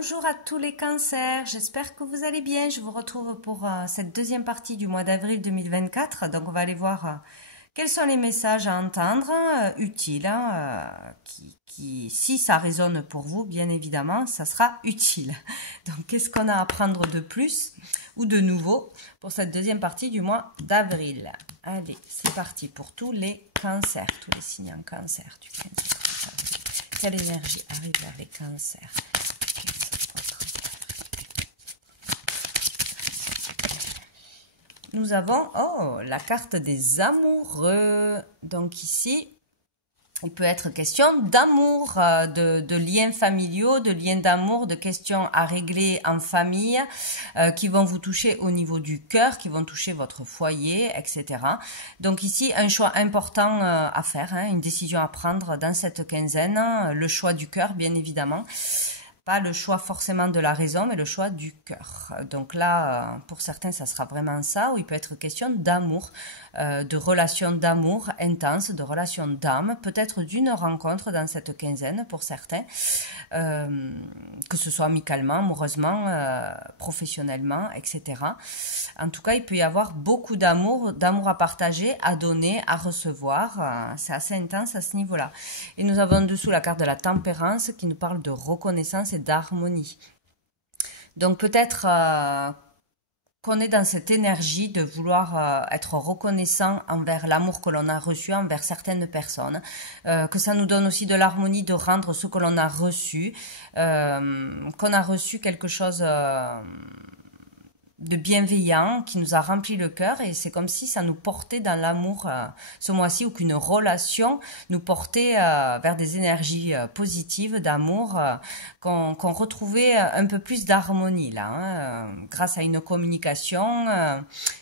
Bonjour à tous les cancers, j'espère que vous allez bien. Je vous retrouve pour cette deuxième partie du mois d'avril 2024. Donc on va aller voir quels sont les messages à entendre, utiles, si ça résonne pour vous, bien évidemment, ça sera utile. Donc qu'est-ce qu'on a à apprendre de plus ou de nouveau pour cette deuxième partie du mois d'avril? Allez, c'est parti pour tous les cancers, tous les signes en cancer du 15 avril. Quelle énergie arrive vers les cancers? Nous avons la carte des amoureux. Donc ici, il peut être question d'amour, de liens familiaux, de liens d'amour, de questions à régler en famille qui vont vous toucher au niveau du cœur, qui vont toucher votre foyer, etc. Donc ici, un choix important à faire, une décision à prendre dans cette quinzaine, le choix du cœur, bien évidemment. Pas le choix forcément de la raison, mais le choix du cœur. Donc là, pour certains, ça sera vraiment ça, où il peut être question d'amour, de relations d'amour intenses, de relations d'âme, peut-être d'une rencontre dans cette quinzaine pour certains, que ce soit amicalement, amoureusement, professionnellement, etc. En tout cas, il peut y avoir beaucoup d'amour à partager, à donner, à recevoir. C'est assez intense à ce niveau-là. Et nous avons en dessous la carte de la tempérance qui nous parle de reconnaissance et d'harmonie. Donc peut-être qu'on est dans cette énergie de vouloir être reconnaissant envers l'amour que l'on a reçu envers certaines personnes, que ça nous donne aussi de l'harmonie de rendre ce que l'on a reçu, qu'on a reçu quelque chose de bienveillant qui nous a rempli le cœur, et c'est comme si ça nous portait dans l'amour ce mois-ci, ou qu'une relation nous portait vers des énergies positives d'amour, qu'on retrouvait un peu plus d'harmonie là, grâce à une communication,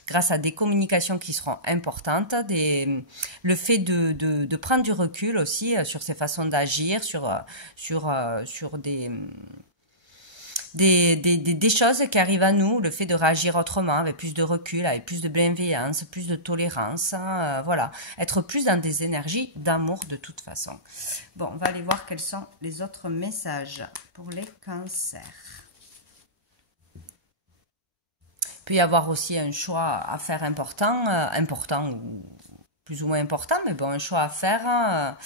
grâce à des communications qui seront importantes, le fait de prendre du recul aussi sur ses façons d'agir, sur des choses qui arrivent à nous, le fait de réagir autrement, avec plus de recul, avec plus de bienveillance, plus de tolérance, voilà, être plus dans des énergies d'amour de toute façon. Bon, on va aller voir quels sont les autres messages pour les cancers. Il peut y avoir aussi un choix à faire important ou plus ou moins important, mais bon, un choix à faire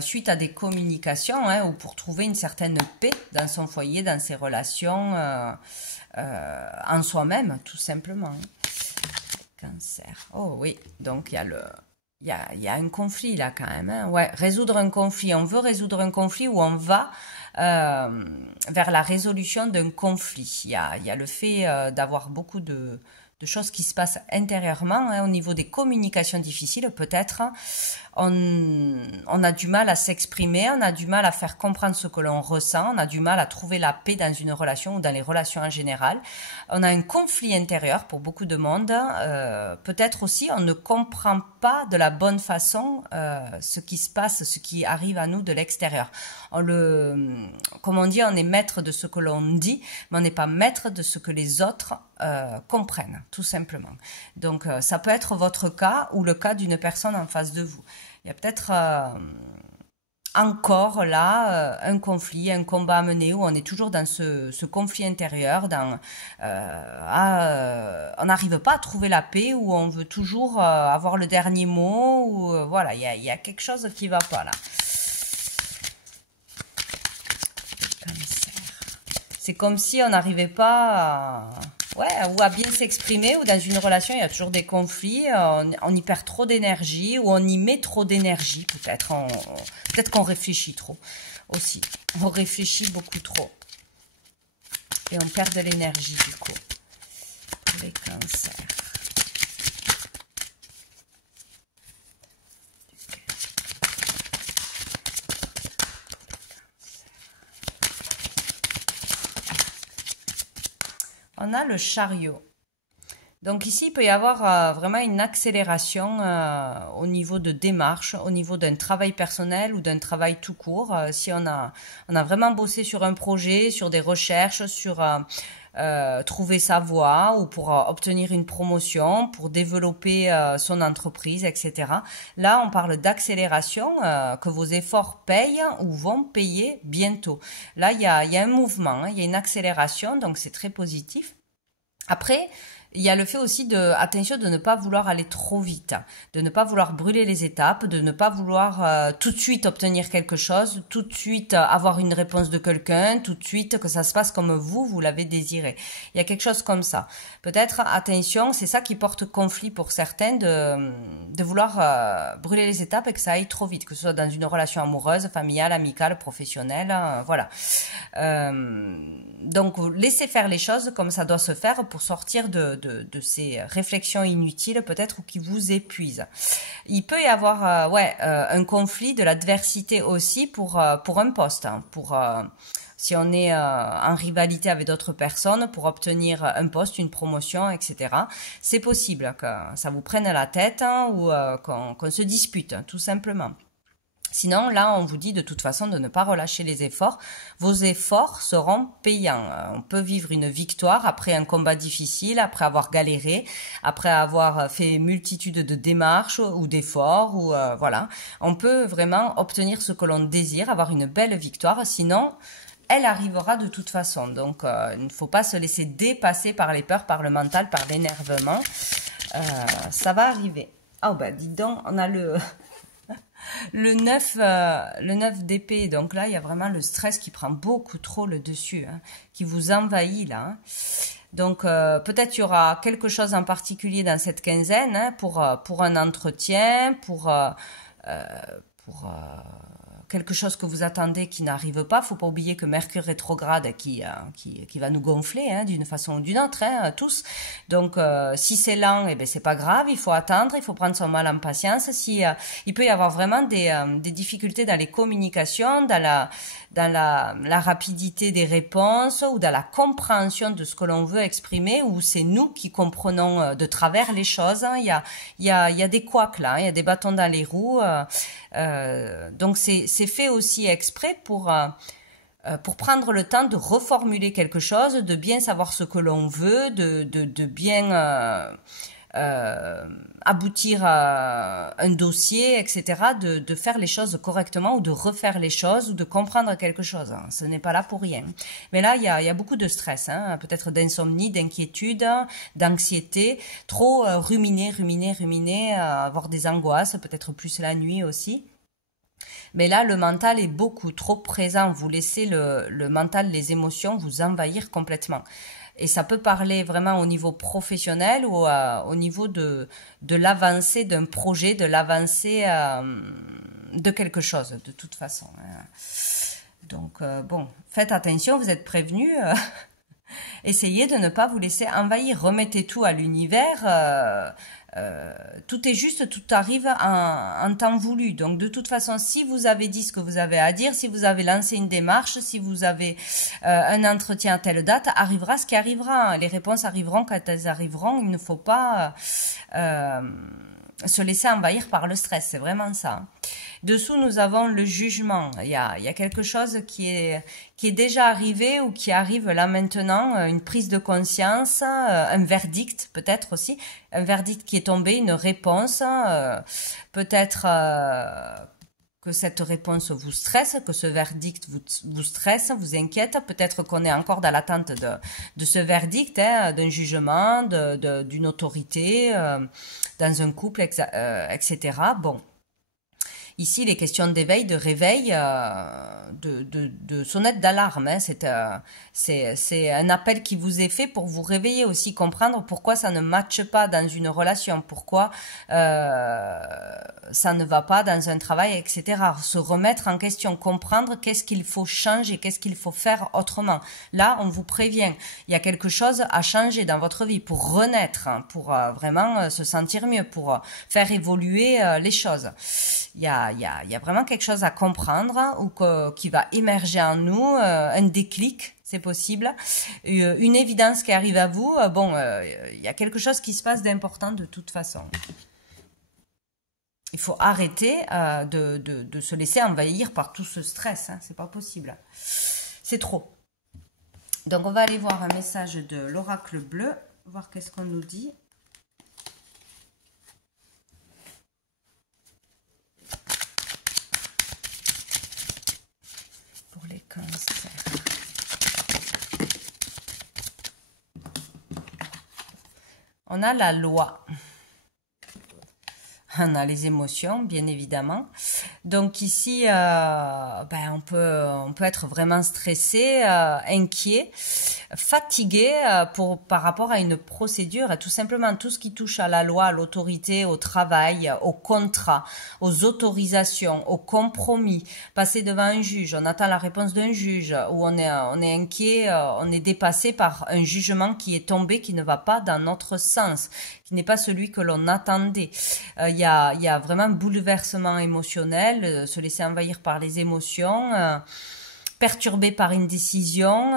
suite à des communications, ou pour trouver une certaine paix dans son foyer, dans ses relations, en soi-même, tout simplement. Cancer. Oh oui, donc il y a un conflit là quand même. Ouais, résoudre un conflit. On veut résoudre un conflit, ou on va vers la résolution d'un conflit. Il y a le fait d'avoir beaucoup de choses qui se passent intérieurement, au niveau des communications difficiles, peut-être. On a du mal à s'exprimer, on a du mal à faire comprendre ce que l'on ressent, on a du mal à trouver la paix dans une relation ou dans les relations en général. On a un conflit intérieur pour beaucoup de monde. Peut-être aussi on ne comprend pas de la bonne façon ce qui se passe, ce qui arrive à nous de l'extérieur. Comme on dit, on est maître de ce que l'on dit, mais on n'est pas maître de ce que les autres comprennent, tout simplement. Donc ça peut être votre cas ou le cas d'une personne en face de vous. Il y a peut-être encore là un conflit, un combat à mener, où on est toujours dans ce conflit intérieur, on n'arrive pas à trouver la paix, où on veut toujours avoir le dernier mot, ou voilà, il y a quelque chose qui va pas là. C'est comme si on n'arrivait pas ou à bien s'exprimer, ou dans une relation, il y a toujours des conflits, on y perd trop d'énergie, ou on y met trop d'énergie, peut-être. Peut-être qu'on réfléchit trop aussi. On réfléchit beaucoup trop. Et on perd de l'énergie, du coup, pour les cancers. On a le chariot. Donc ici, il peut y avoir vraiment une accélération au niveau de démarche, au niveau d'un travail personnel ou d'un travail tout court. Si on a vraiment bossé sur un projet, sur des recherches, sur trouver sa voie ou pour obtenir une promotion, pour développer son entreprise, etc. Là, on parle d'accélération, que vos efforts payent ou vont payer bientôt. Là, il y a un mouvement, hein, il y a une accélération, donc c'est très positif. Après, il y a le fait aussi attention, de ne pas vouloir aller trop vite, de ne pas vouloir brûler les étapes, de ne pas vouloir tout de suite obtenir quelque chose, tout de suite avoir une réponse de quelqu'un, tout de suite que ça se passe comme vous l'avez désiré. Il y a quelque chose comme ça. Peut-être, attention, c'est ça qui porte conflit pour certains, de vouloir brûler les étapes et que ça aille trop vite, que ce soit dans une relation amoureuse, familiale, amicale, professionnelle, voilà. Donc, laissez faire les choses comme ça doit se faire pour sortir de ces réflexions inutiles peut-être ou qui vous épuisent. Il peut y avoir un conflit, de l'adversité aussi pour un poste, hein, si on est en rivalité avec d'autres personnes pour obtenir un poste, une promotion, etc. C'est possible que ça vous prenne la tête, hein, ou qu'on se dispute, tout simplement. Sinon, là, on vous dit de toute façon de ne pas relâcher les efforts. Vos efforts seront payants. On peut vivre une victoire après un combat difficile, après avoir galéré, après avoir fait multitude de démarches ou d'efforts, ou voilà. On peut vraiment obtenir ce que l'on désire, avoir une belle victoire. Sinon, elle arrivera de toute façon. Donc, il ne faut pas se laisser dépasser par les peurs, par le mental, par l'énervement. Ça va arriver. Ah ben, dis donc, on a le 9 d'épée, donc là il y a vraiment le stress qui prend beaucoup trop le dessus, hein, qui vous envahit là, hein. Donc peut-être il y aura quelque chose en particulier dans cette quinzaine, hein, pour un entretien, pour quelque chose que vous attendez qui n'arrive pas. Faut pas oublier que Mercure rétrograde qui va nous gonfler, hein, d'une façon ou d'une autre, hein, tous. Donc si c'est lent, eh ben c'est pas grave, il faut attendre, il faut prendre son mal en patience. Si il peut y avoir vraiment des difficultés dans les communications, dans la rapidité des réponses ou dans la compréhension de ce que l'on veut exprimer, ou c'est nous qui comprenons de travers les choses, hein. Il y a des couacs là, hein, il y a des bâtons dans les roues. Donc c'est fait aussi exprès pour prendre le temps de reformuler quelque chose, de bien savoir ce que l'on veut, de bien aboutir à un dossier, etc., de faire les choses correctement ou de refaire les choses ou de comprendre quelque chose. Ce n'est pas là pour rien. Mais là, il y a beaucoup de stress, hein, peut-être d'insomnie, d'inquiétude, d'anxiété, trop ruminer, avoir des angoisses, peut-être plus la nuit aussi. Mais là, le mental est beaucoup trop présent. Vous laissez le mental, les émotions vous envahir complètement. Et ça peut parler vraiment au niveau professionnel ou au niveau de l'avancée d'un projet, de l'avancée de quelque chose, de toute façon. Donc, bon, faites attention, vous êtes prévenus. Essayez de ne pas vous laisser envahir. Remettez tout à l'univers. Tout est juste, tout arrive en temps voulu. Donc de toute façon, si vous avez dit ce que vous avez à dire, si vous avez lancé une démarche, si vous avez un entretien à telle date, arrivera ce qui arrivera. Les réponses arriveront quand elles arriveront. Il ne faut pas se laisser envahir par le stress. C'est vraiment ça. Dessous, nous avons le jugement. Il y a quelque chose qui est déjà arrivé ou qui arrive là maintenant, une prise de conscience, un verdict peut-être aussi, un verdict qui est tombé, une réponse, peut-être que cette réponse vous stresse, que ce verdict vous stresse, vous inquiète, peut-être qu'on est encore dans l'attente de ce verdict, hein, d'un jugement, d'une autorité, dans un couple, etc. Bon. Ici, les questions d'éveil, de réveil, de sonnette d'alarme, hein. C'est un appel qui vous est fait pour vous réveiller aussi, comprendre pourquoi ça ne matche pas dans une relation, pourquoi ça ne va pas dans un travail, etc. Se remettre en question, comprendre qu'est-ce qu'il faut changer, qu'est-ce qu'il faut faire autrement. Là, on vous prévient, il y a quelque chose à changer dans votre vie pour renaître, hein, pour vraiment se sentir mieux, pour faire évoluer les choses. Il y a vraiment quelque chose à comprendre ou qui va émerger en nous, un déclic, c'est possible, une évidence qui arrive à vous. Il y a quelque chose qui se passe d'important de toute façon. Il faut arrêter de se laisser envahir par tout ce stress, hein, c'est pas possible. C'est trop. Donc, on va aller voir un message de l'oracle bleu, voir qu'est-ce qu'on nous dit. Pour les cancers. On a la loi. On a les émotions, bien évidemment. Donc ici, on peut être vraiment stressé, inquiet, fatigué par rapport à une procédure. Tout simplement, tout ce qui touche à la loi, à l'autorité, au travail, au contrat, aux autorisations, aux compromis. Passer devant un juge, on attend la réponse d'un juge, où on est inquiet, on est dépassé par un jugement qui est tombé, qui ne va pas dans notre sens, qui n'est pas celui que l'on attendait. Il y a vraiment un bouleversement émotionnel, se laisser envahir par les émotions, perturbé par une décision.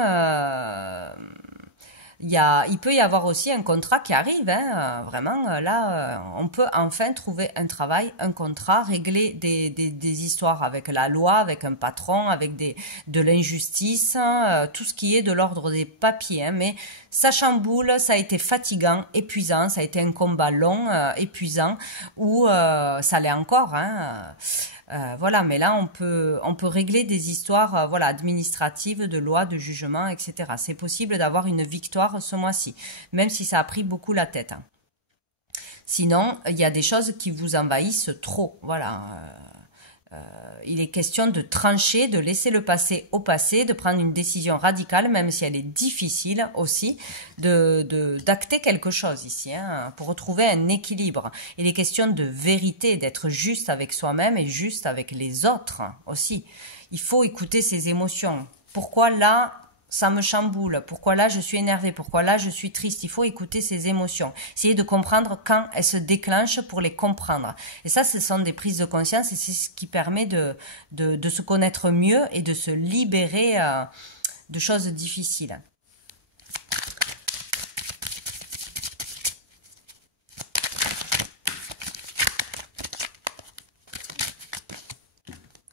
Il peut y avoir aussi un contrat qui arrive, hein, vraiment, là, on peut enfin trouver un travail, un contrat, régler des histoires avec la loi, avec un patron, avec de l'injustice, tout ce qui est de l'ordre des papiers, hein, mais ça chamboule, ça a été fatigant, épuisant, ça a été un combat long, épuisant, ou ça l'est encore, hein. Voilà, mais là on peut régler des histoires voilà, administratives, de loi, de jugement, etc. C'est possible d'avoir une victoire ce mois-ci, même si ça a pris beaucoup la tête. Hein. Sinon, il y a des choses qui vous envahissent trop. Voilà. Il est question de trancher, de laisser le passé au passé, de prendre une décision radicale, même si elle est difficile aussi, d'acter quelque chose ici, hein, pour retrouver un équilibre. Il est question de vérité, d'être juste avec soi-même et juste avec les autres aussi. Il faut écouter ses émotions. Pourquoi là ça me chamboule, pourquoi là je suis énervée, pourquoi là je suis triste. Il faut écouter ses émotions, essayer de comprendre quand elles se déclenchent pour les comprendre. Et ça, ce sont des prises de conscience et c'est ce qui permet de se connaître mieux et de se libérer de choses difficiles.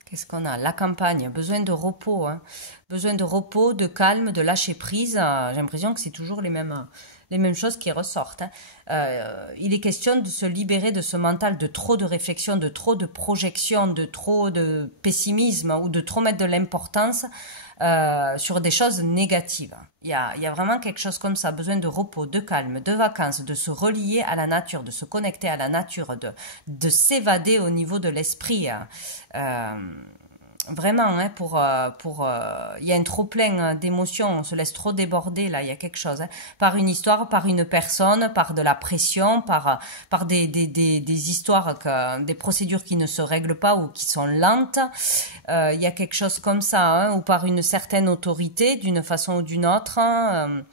Qu'est-ce qu'on a? La campagne, besoin de repos, hein. Besoin de repos, de calme, de lâcher prise. J'ai l'impression que c'est toujours les mêmes choses qui ressortent. Hein. Il est question de se libérer de ce mental de trop de réflexion, de trop de projection, de trop de pessimisme ou de trop mettre de l'importance sur des choses négatives. Il y a vraiment quelque chose comme ça, besoin de repos, de calme, de vacances, de se relier à la nature, de se connecter à la nature, de s'évader au niveau de l'esprit. Vraiment, hein, il y a un trop-plein d'émotions, on se laisse trop déborder, là, il y a quelque chose, hein, par une histoire, par une personne, par de la pression, par des histoires, des procédures qui ne se règlent pas ou qui sont lentes, il y a quelque chose comme ça, hein, ou par une certaine autorité, d'une façon ou d'une autre, hein,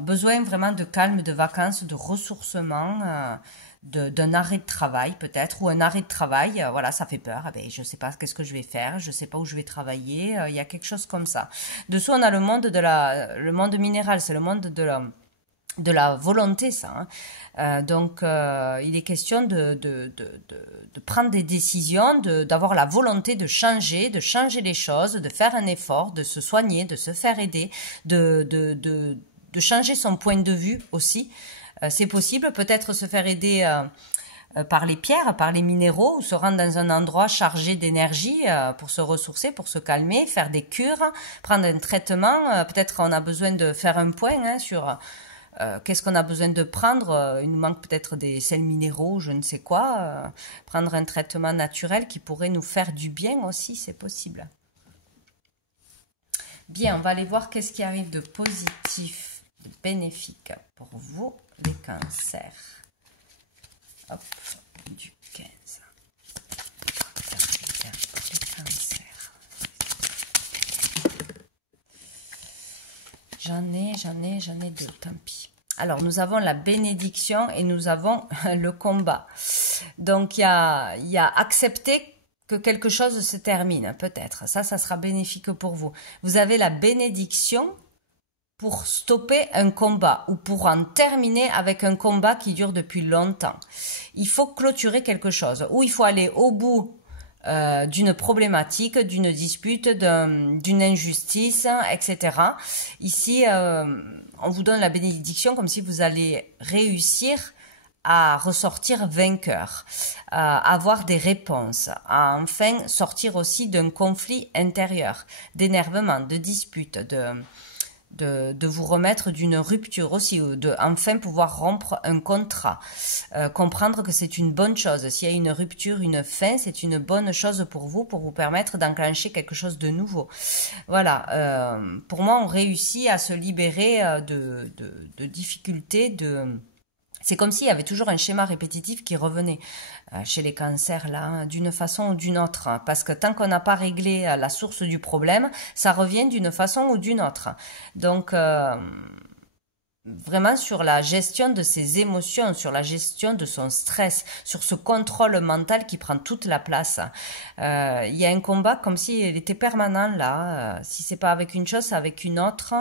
besoin vraiment de calme, de vacances, de ressourcement, d'un arrêt de travail peut-être, ou un arrêt de travail, voilà, ça fait peur, je ne sais pas qu'est-ce que je vais faire, je ne sais pas où je vais travailler, il y a quelque chose comme ça. Dessous, on a le monde minéral, c'est le monde de la volonté, ça. Hein. Donc, il est question de prendre des décisions, d'avoir la volonté de changer les choses, de faire un effort, de se soigner, de se faire aider, de changer son point de vue aussi. C'est possible, peut-être se faire aider par les pierres, par les minéraux, ou se rendre dans un endroit chargé d'énergie pour se ressourcer, pour se calmer, faire des cures, prendre un traitement. Peut-être on a besoin de faire un point hein, sur qu'est-ce qu'on a besoin de prendre. Il nous manque peut-être des sels minéraux, je ne sais quoi. Prendre un traitement naturel qui pourrait nous faire du bien aussi, c'est possible. Bien, on va aller voir qu'est-ce qui arrive de positif, de bénéfique pour vous. Les cancers. Hop, du 15. Les cancers. J'en ai deux, tant pis. Alors, nous avons la bénédiction et nous avons le combat. Donc, il y a accepter que quelque chose se termine, peut-être. Ça sera bénéfique pour vous. Vous avez la bénédiction pour stopper un combat ou pour en terminer avec un combat qui dure depuis longtemps. Il faut clôturer quelque chose ou il faut aller au bout d'une problématique, d'une dispute, d'une injustice, etc. Ici, on vous donne la bénédiction comme si vous allez réussir à ressortir vainqueur, à avoir des réponses, à enfin sortir aussi d'un conflit intérieur, d'énervement, de dispute, de vous remettre d'une rupture aussi, ou de enfin pouvoir rompre un contrat, comprendre que c'est une bonne chose. S'il y a une rupture, une fin, c'est une bonne chose pour vous permettre d'enclencher quelque chose de nouveau. Voilà, pour moi, on réussit à se libérer de difficultés, c'est comme s'il y avait toujours un schéma répétitif qui revenait chez les cancers, là, d'une façon ou d'une autre. Parce que tant qu'on n'a pas réglé la source du problème, ça revient d'une façon ou d'une autre. Donc, vraiment sur la gestion de ses émotions, sur la gestion de son stress, sur ce contrôle mental qui prend toute la place. Il y a un combat comme s'il était permanent là. Si c'est pas avec une chose, c'est avec une autre.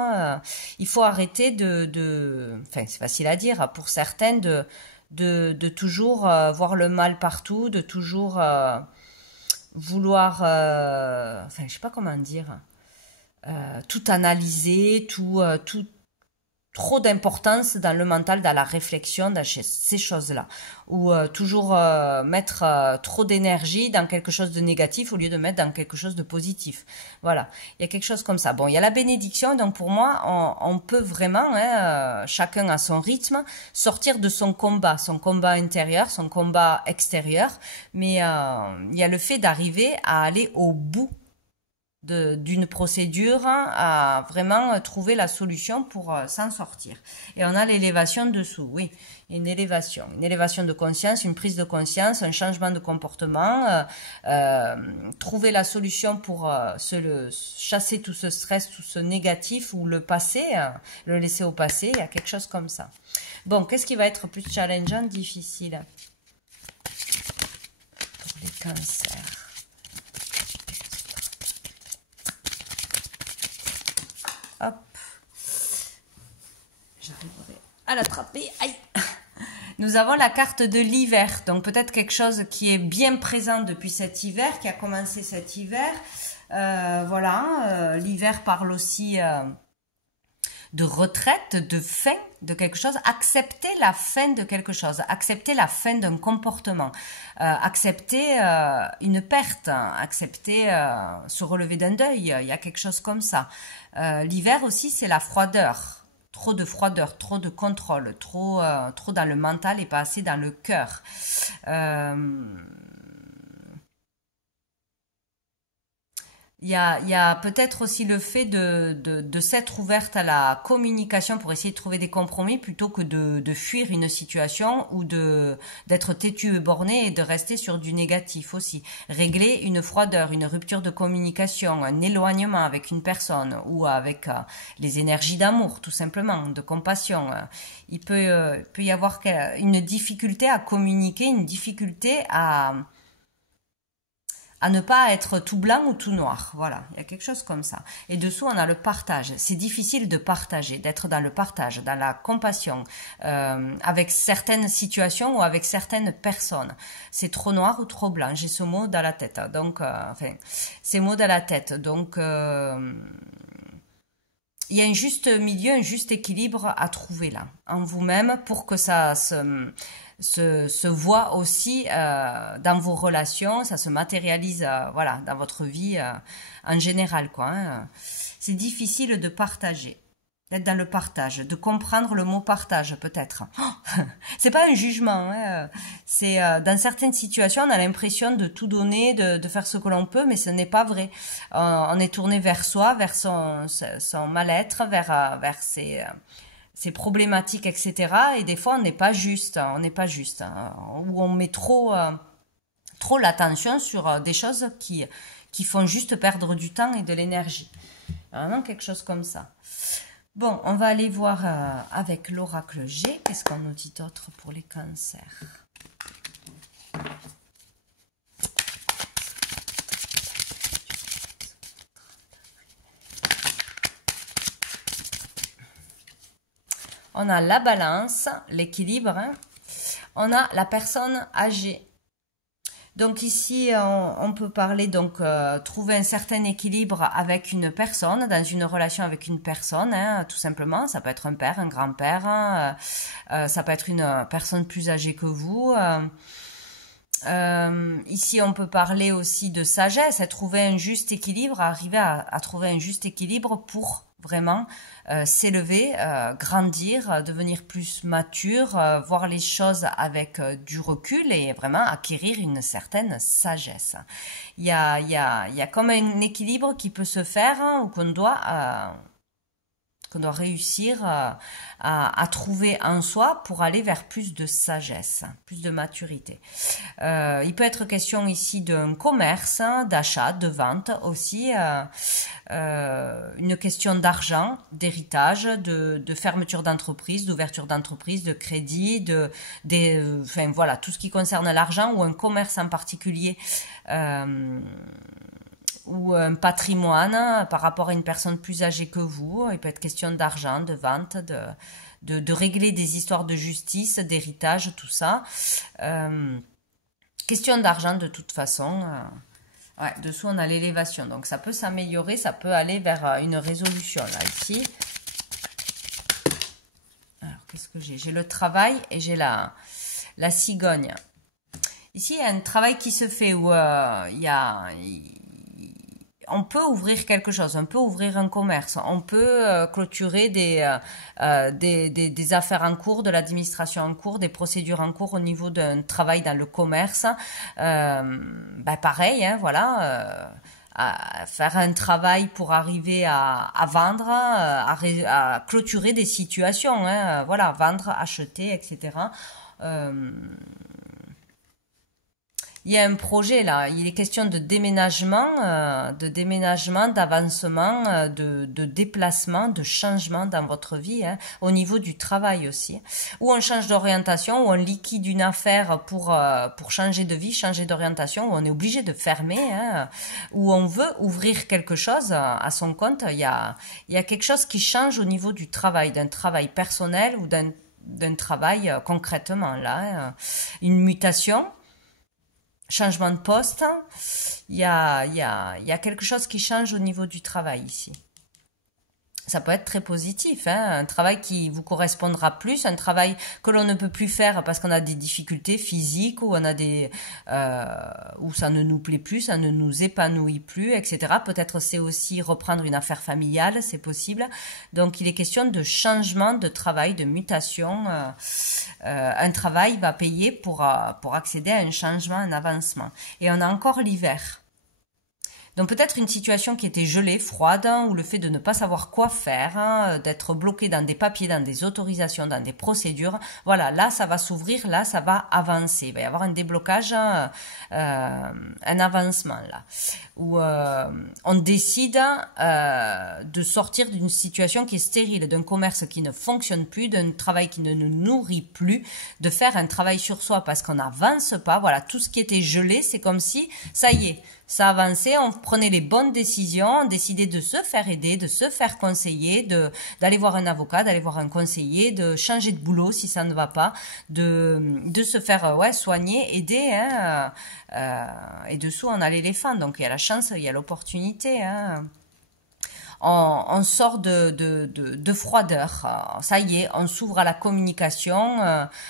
Il faut arrêter enfin c'est facile à dire pour certains de toujours voir le mal partout, de toujours vouloir, enfin je sais pas comment dire, tout analyser, tout trop d'importance dans le mental, dans la réflexion, dans ces choses-là. Ou toujours mettre trop d'énergie dans quelque chose de négatif au lieu de mettre dans quelque chose de positif. Voilà, il y a quelque chose comme ça. Bon, il y a la bénédiction, donc pour moi, on peut vraiment, chacun à son rythme, sortir de son combat intérieur, son combat extérieur, mais il y a le fait d'arriver à aller au bout d'une procédure à vraiment trouver la solution pour s'en sortir. Et on a l'élévation dessous, oui, une élévation de conscience, une prise de conscience, un changement de comportement, trouver la solution pour chasser tout ce stress, tout ce négatif ou le passer, le laisser au passé, il y a quelque chose comme ça. Bon, qu'est-ce qui va être plus challengeant, difficile pour les cancers? Hop, j'arriverai à l'attraper. Aïe. Nous avons la carte de l'hiver, donc peut-être quelque chose qui est bien présent depuis cet hiver, qui a commencé cet hiver. Voilà, l'hiver parle aussi de retraite, de fin de quelque chose, accepter la fin de quelque chose, accepter la fin d'un comportement, accepter une perte, accepter se relever d'un deuil, il y a quelque chose comme ça. L'hiver aussi, c'est la froideur, trop de froideur, trop de contrôle, trop dans le mental et pas assez dans le cœur. Il y a peut-être aussi le fait de s'être ouverte à la communication pour essayer de trouver des compromis plutôt que de fuir une situation ou d'être têtu et borné et de rester sur du négatif aussi. Régler une froideur, une rupture de communication, un éloignement avec une personne ou avec les énergies d'amour tout simplement, de compassion. Il peut y avoir une difficulté à communiquer, une difficulté à ne pas être tout blanc ou tout noir. Voilà, il y a quelque chose comme ça. Et dessous, on a le partage. C'est difficile de partager, d'être dans le partage, dans la compassion, avec certaines situations ou avec certaines personnes. C'est trop noir ou trop blanc. J'ai ce mot dans la tête. Donc, enfin, ces mots dans la tête. Donc, il y a un juste milieu, un juste équilibre à trouver là, en vous-même, pour que ça se voit aussi dans vos relations, ça se matérialise voilà, dans votre vie en général, quoi. Hein. C'est difficile de partager, d'être dans le partage, de comprendre le mot partage peut-être. Oh, c'est pas un jugement, hein. C'est dans certaines situations on a l'impression de tout donner, de faire ce que l'on peut, mais ce n'est pas vrai. On est tourné vers soi, vers son mal-être, vers ses problématiques, etc. Et des fois, on n'est pas juste, ou on met trop l'attention sur des choses qui font juste perdre du temps et de l'énergie. Vraiment quelque chose comme ça. Bon, on va aller voir avec l'oracle G. Qu'est-ce qu'on nous dit d'autre pour les cancers? On a la balance, l'équilibre. Hein. On a la personne âgée. Donc ici, on peut parler, donc trouver un certain équilibre avec une personne, dans une relation avec une personne, hein, tout simplement. Ça peut être un père, un grand-père, hein, ça peut être une personne plus âgée que vous. Ici, on peut parler aussi de sagesse, trouver un juste équilibre, arriver à trouver un juste équilibre pour vraiment s'élever, grandir, devenir plus mature, voir les choses avec du recul et vraiment acquérir une certaine sagesse. Il y a comme un équilibre qui peut se faire, hein, ou qu'on doit réussir à trouver en soi pour aller vers plus de sagesse, plus de maturité. Il peut être question ici d'un commerce, hein, d'achat, de vente aussi, une question d'argent, d'héritage, de fermeture d'entreprise, d'ouverture d'entreprise, de crédit, enfin voilà, tout ce qui concerne l'argent ou un commerce en particulier. Ou un patrimoine par rapport à une personne plus âgée que vous. Il peut être question d'argent, de vente, de régler des histoires de justice, d'héritage, tout ça. Question d'argent de toute façon. Ouais, dessous on a l'élévation, donc ça peut s'améliorer, ça peut aller vers une résolution là ici. Alors qu'est-ce que j'ai? J'ai le travail et j'ai la cigogne. Ici il y a un travail qui se fait où on peut ouvrir quelque chose, on peut ouvrir un commerce, on peut clôturer des affaires en cours, de l'administration en cours, des procédures en cours au niveau d'un travail dans le commerce. Pareil, hein, voilà. À faire un travail pour arriver à vendre, à clôturer des situations, hein, voilà, vendre, acheter, etc. Il y a un projet là, il est question de déménagement, d'avancement, de déplacement, de changement dans votre vie, hein, au niveau du travail aussi. Ou on change d'orientation, ou on liquide une affaire pour changer de vie, changer d'orientation, ou on est obligé de fermer, hein, ou on veut ouvrir quelque chose à son compte. Il y a quelque chose qui change au niveau du travail, d'un travail personnel ou d'un travail concrètement là, hein, une mutation. Changement de poste, il y a quelque chose qui change au niveau du travail ici. Ça peut être très positif, hein, un travail qui vous correspondra plus, un travail que l'on ne peut plus faire parce qu'on a des difficultés physiques ou on a où ça ne nous plaît plus, ça ne nous épanouit plus, etc. Peut-être c'est aussi reprendre une affaire familiale, c'est possible. Donc il est question de changement de travail, de mutation. Un travail va payer pour accéder à un changement, un avancement. Et on a encore l'hiver. Donc peut-être une situation qui était gelée, froide, hein, ou le fait de ne pas savoir quoi faire, hein, d'être bloqué dans des papiers, dans des autorisations, dans des procédures. Voilà, là ça va s'ouvrir, là ça va avancer. Il va y avoir un déblocage, un avancement là. Où on décide de sortir d'une situation qui est stérile, d'un commerce qui ne fonctionne plus, d'un travail qui ne nous nourrit plus, de faire un travail sur soi parce qu'on n'avance pas. Voilà, tout ce qui était gelé, c'est comme si, ça y est, ça avançait, on prenait les bonnes décisions, on décidait de se faire aider, de se faire conseiller, d'aller voir un avocat, d'aller voir un conseiller, de changer de boulot si ça ne va pas, de se faire soigner, aider, hein, et dessous on a l'éléphant, donc il y a la chance, il y a l'opportunité, hein. On sort de froideur, ça y est, on s'ouvre à la communication,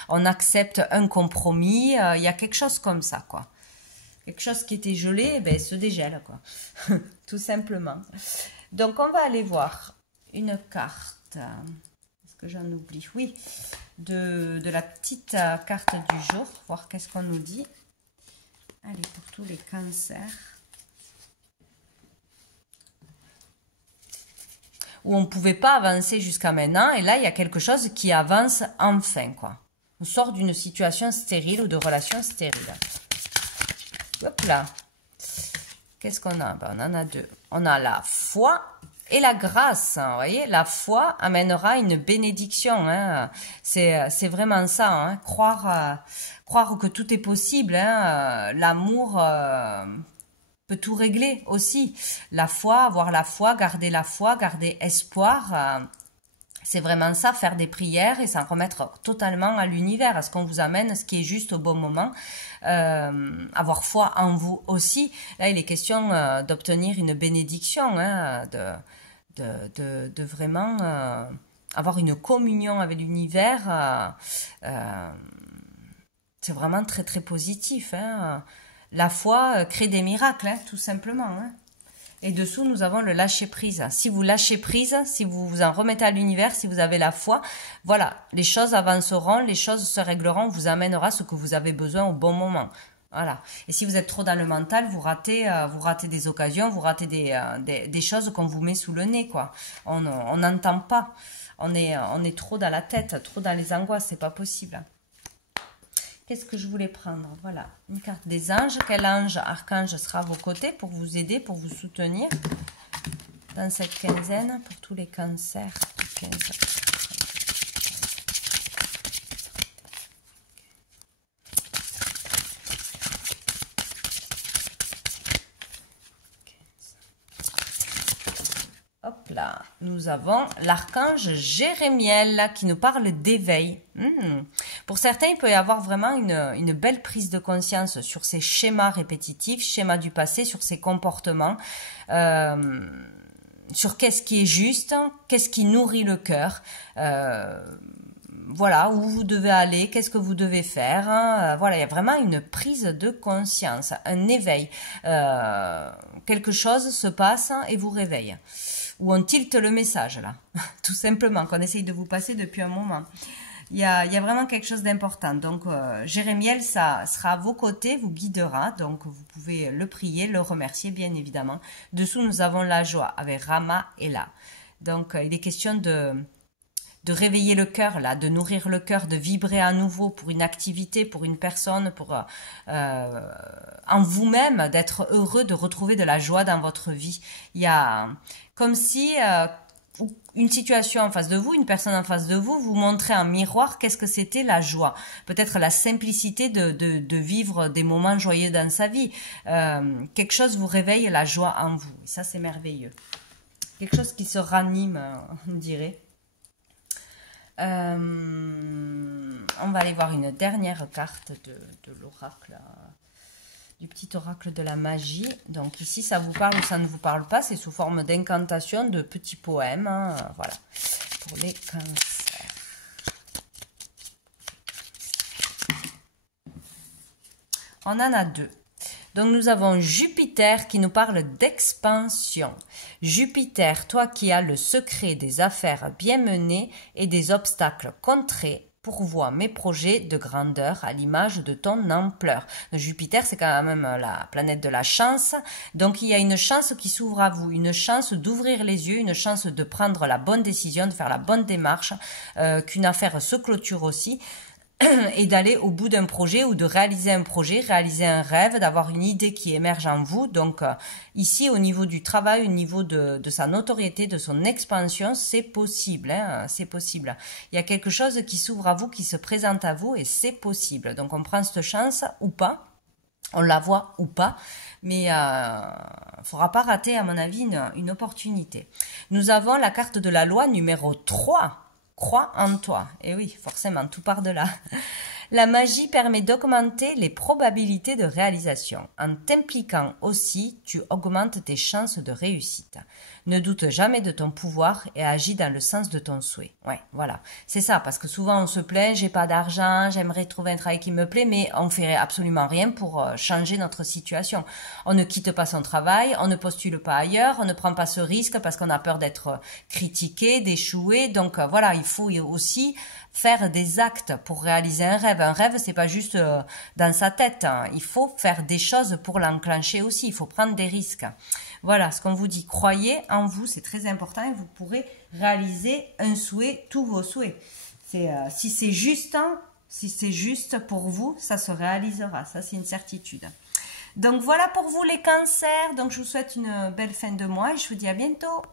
on accepte un compromis, il y a quelque chose comme ça, quoi. Quelque chose qui était gelé, ben, se dégèle, quoi. Tout simplement. Donc, on va aller voir une carte. Est-ce que j'en oublie? Oui. De la petite carte du jour. Voir qu'est-ce qu'on nous dit. Allez, pour tous les cancers. Où on ne pouvait pas avancer jusqu'à maintenant. Et là, il y a quelque chose qui avance enfin, quoi. On sort d'une situation stérile ou de relation stérile. Hop là. Qu'est-ce qu'on a? Ben, on en a deux. On a la foi et la grâce. Hein, vous voyez, la foi amènera une bénédiction. Hein. C'est vraiment ça. Hein. Croire que tout est possible. Hein. L'amour peut tout régler aussi. La foi, avoir la foi, garder espoir. C'est vraiment ça, faire des prières et s'en remettre totalement à l'univers, à ce qu'on vous amène, ce qui est juste au bon moment. Avoir foi en vous aussi. Là, il est question d'obtenir une bénédiction, hein, de vraiment avoir une communion avec l'univers. C'est vraiment très très positif. Hein. La foi crée des miracles, hein, tout simplement. Hein. Et dessous, nous avons le lâcher-prise. Si vous lâchez prise, si vous vous en remettez à l'univers, si vous avez la foi, voilà, les choses avanceront, les choses se régleront, vous amènera ce que vous avez besoin au bon moment. Voilà. Et si vous êtes trop dans le mental, vous ratez des occasions, vous ratez des choses qu'on vous met sous le nez, quoi. On n'entend pas. On est trop dans la tête, trop dans les angoisses, c'est pas possible. Qu'est-ce que je voulais prendre? Voilà, une carte des anges. Quel ange, archange sera à vos côtés pour vous aider, pour vous soutenir dans cette quinzaine, pour tous les cancers? Hop là, nous avons l'archange Jérémiel qui nous parle d'éveil. Pour certains, il peut y avoir vraiment une belle prise de conscience sur ces schémas répétitifs, schémas du passé, sur ces comportements, sur qu'est-ce qui est juste, qu'est-ce qui nourrit le cœur. Voilà, où vous devez aller, qu'est-ce que vous devez faire. Hein, voilà, il y a vraiment une prise de conscience, un éveil. Quelque chose se passe et vous réveille. Ou on tilte le message, là, tout simplement, qu'on essaye de vous passer depuis un moment. Il y a vraiment quelque chose d'important. Donc, Jérémiel, ça sera à vos côtés, vous guidera. Donc, vous pouvez le prier, le remercier, bien évidemment. Dessous, nous avons la joie avec Rama et là. Donc, il est question de réveiller le cœur, là, de nourrir le cœur, de vibrer à nouveau pour une activité, pour une personne, pour en vous-même, d'être heureux, de retrouver de la joie dans votre vie. Il y a comme si une situation en face de vous, une personne en face de vous, vous montrait en miroir qu'est-ce que c'était la joie. Peut-être la simplicité de vivre des moments joyeux dans sa vie. Quelque chose vous réveille la joie en vous. Et ça, c'est merveilleux. Quelque chose qui se ranime, on dirait. On va aller voir une dernière carte de l'oracle, du petit oracle de la magie. Donc ici, ça vous parle ou ça ne vous parle pas, c'est sous forme d'incantation, de petits poèmes. Hein, voilà, pour les cancers. On en a deux. Donc nous avons Jupiter qui nous parle d'expansion. Jupiter, toi qui as le secret des affaires bien menées et des obstacles contrés, pourvois mes projets de grandeur à l'image de ton ampleur. Jupiter, c'est quand même la planète de la chance. Donc il y a une chance qui s'ouvre à vous, une chance d'ouvrir les yeux, une chance de prendre la bonne décision, de faire la bonne démarche, qu'une affaire se clôture aussi. Et d'aller au bout d'un projet ou de réaliser un projet, réaliser un rêve, d'avoir une idée qui émerge en vous. Donc ici, au niveau du travail, au niveau de sa notoriété, de son expansion, c'est possible. Hein, c'est possible. Il y a quelque chose qui s'ouvre à vous, qui se présente à vous et c'est possible. Donc on prend cette chance ou pas, on la voit ou pas, mais il faudra pas rater, à mon avis, une opportunité. Nous avons la carte de la loi numéro 3. Crois en toi. Et oui, forcément, tout part de là. La magie permet d'augmenter les probabilités de réalisation. En t'impliquant aussi, tu augmentes tes chances de réussite. Ne doute jamais de ton pouvoir et agis dans le sens de ton souhait. Ouais, voilà. C'est ça, parce que souvent on se plaint, j'ai pas d'argent, j'aimerais trouver un travail qui me plaît, mais on fait absolument rien pour changer notre situation. On ne quitte pas son travail, on ne postule pas ailleurs, on ne prend pas ce risque parce qu'on a peur d'être critiqué, d'échouer. Donc voilà, il faut aussi faire des actes pour réaliser un rêve. Un rêve, c'est pas juste dans sa tête. Hein. Il faut faire des choses pour l'enclencher aussi. Il faut prendre des risques. Voilà, ce qu'on vous dit, croyez en vous, c'est très important et vous pourrez réaliser un souhait, tous vos souhaits. Si c'est juste, hein, si c'est juste pour vous, ça se réalisera. Ça, c'est une certitude. Donc voilà pour vous les cancers. Donc je vous souhaite une belle fin de mois et je vous dis à bientôt.